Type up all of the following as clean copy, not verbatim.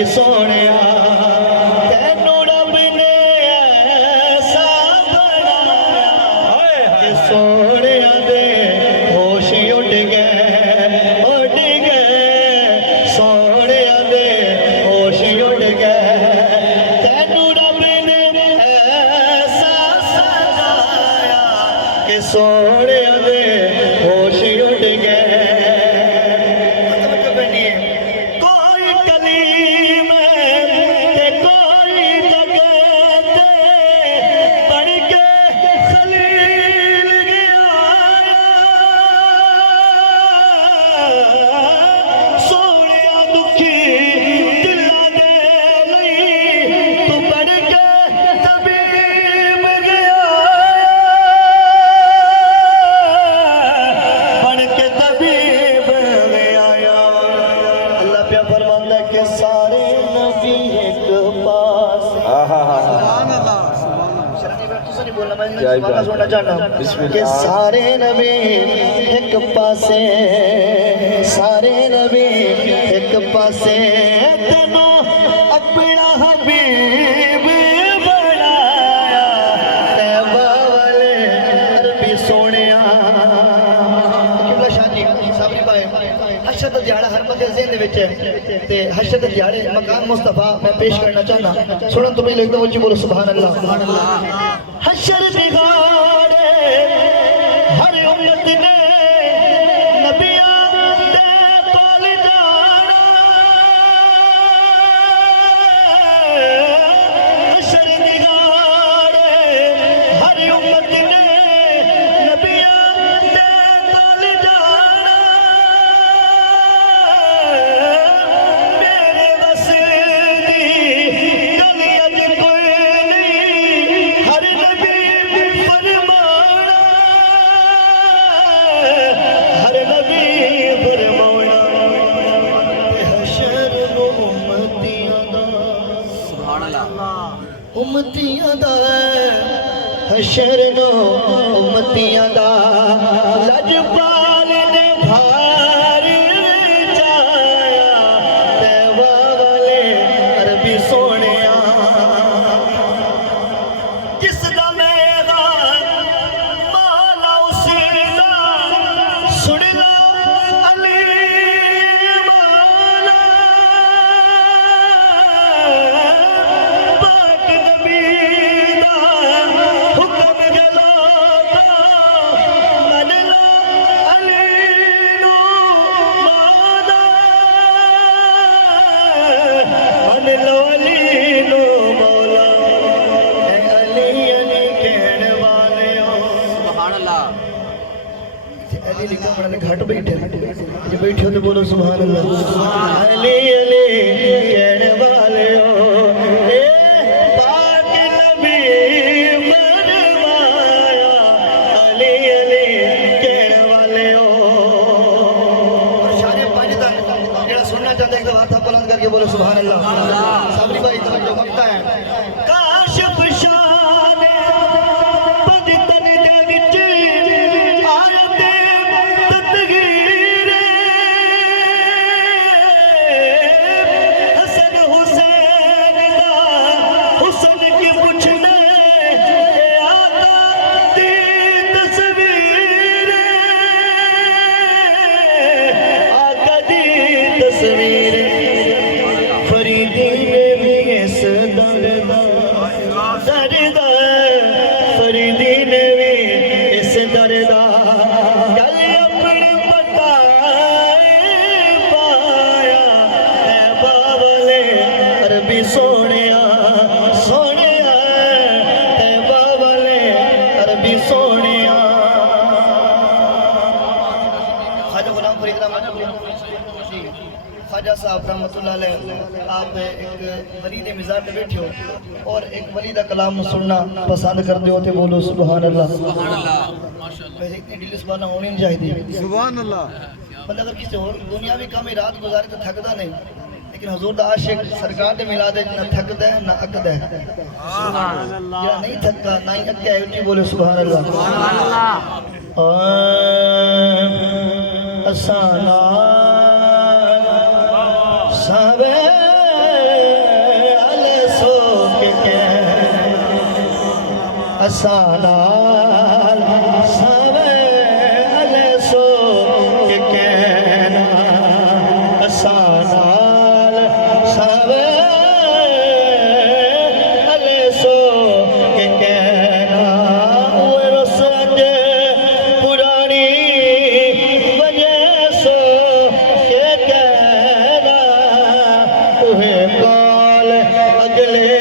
अरबी सोने तेनू रब ने ऐसा बनाया कि सोने दे होश उड़ गए सोने दे होश उड़ गए तेनू रब ने ऐसा सजाया कि सोने दे होश उड़ गए। के सारे नबी एक पासे सारे नबी एक पासे तेनू अपना हबीब बनाया तैबा वाले अरबी सोनिया। साबरी भाई हशर दा दिहाड़ा हर बंदे ज़हन विच है ते हशर दे दिहाड़े मकाम मुस्तफा मैं पेश करना चाहना सुनन तो पहले एकदम ऊंची बोलो सुभान अल्लाह। हशर दी हर उम्मत ने नबियां दे कोल जाना हशर दी गाड़े हर उम्मत ने नबियां दे कोल जाना मेरे बस दी गल अज कोई नहीं हर नबी फरमाना हर नबी फरमाना हशर नो उम्मतियां दा हशर नो उम्मतियां दा लजपाल ने भारी चाया तैबा वाले अरबी सोनिया जिसदा मैदान माला उसदा सुन ला अली मौला पाक नबी दा हुक्म गलो मन ला अली नू मौला मन लो अली नू मौला अली अली कहण वाले सुभान अल्लाह। अली लिखा बड़ा घाट बैठे जो बैठे हो तो बोलो सुभान अल्लाह। अली अली कहण वाले ए पाक नबी फरमाया अली अली कहण वाले और सारे पांच तक जेड़ा सुनना चाहता है एक हाथ बुलंद करके बोलो सुभान अल्लाह। साबरी भाई तवज्जो मांगता है काशिफ शान बदतन दे विच आयत तदगीर हसन हुसैन दा हुसन की पुछने आका दी तस्वीर आका दी तस्वीर फरीदी ने भी इस दरदा फरीदी ने भी इस दरदा गल अपने बताए पाया तैबा वाले अरबी सोनिया सोनिया तैबा वाले अरबी सोनिया। ख्वाजा गुलाम फरीद ख्वाजा साहब रहमतुल्लाह अलैह आप एक वली दे मिजाज पे बैठे हो और एक वली दा कलाम सुनना पसंद करते हो तो बोलो सुभान अल्लाह। सुभान अल्लाह माशाअल्लाह। वैसे इतनी दिल सुभान होनी नहीं चाहिए सुभान अल्लाह। मतलब अगर किसी और दुनियावी काम में रात गुजारे तो थकदा नहीं लेकिन हुजूर दा आशिक सरकार दे मिलाद ना थकदा है ना अकदा है सुभान अल्लाह। या नहीं थकदा ना ही अक्का है ऊंची बोलो सुभान अल्लाह। सुभान अल्लाह। असाना सबे असानाल सावे अले सो के कहना असानाल सावे अले सो के कहना ओए रसंज पुरानी वजह सो के कहना ओहे कॉल अगले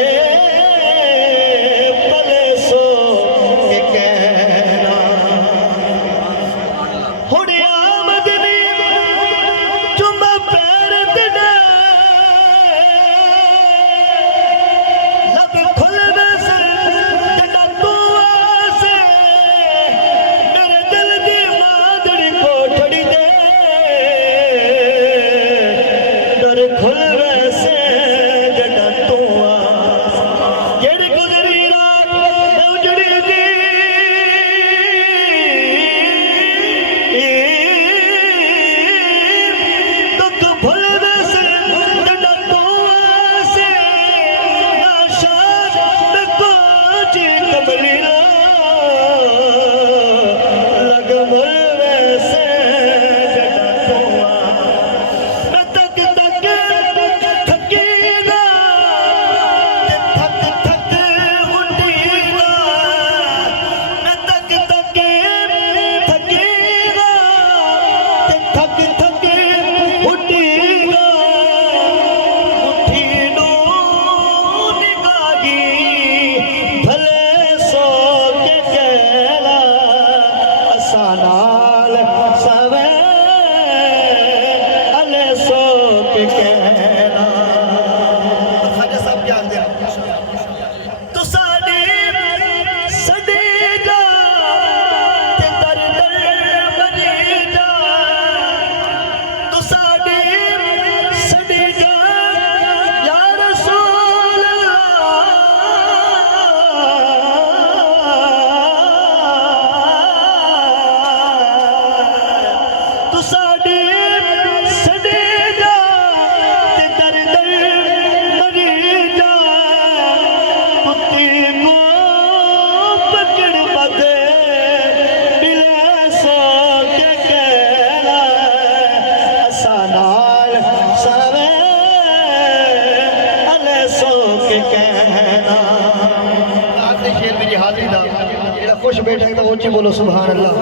खुश बैठे तो ऊंची बोलो सुभान अल्लाह।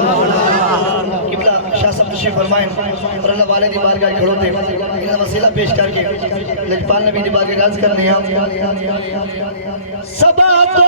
किबला शाह साहब तशरीफ फरमाएं और अल्लाह वाले दी बारगाह खड़ो थे इनका वसीला पेश करके लजपाल नबी दी बारगाह अर्ज कर दिया सबा तो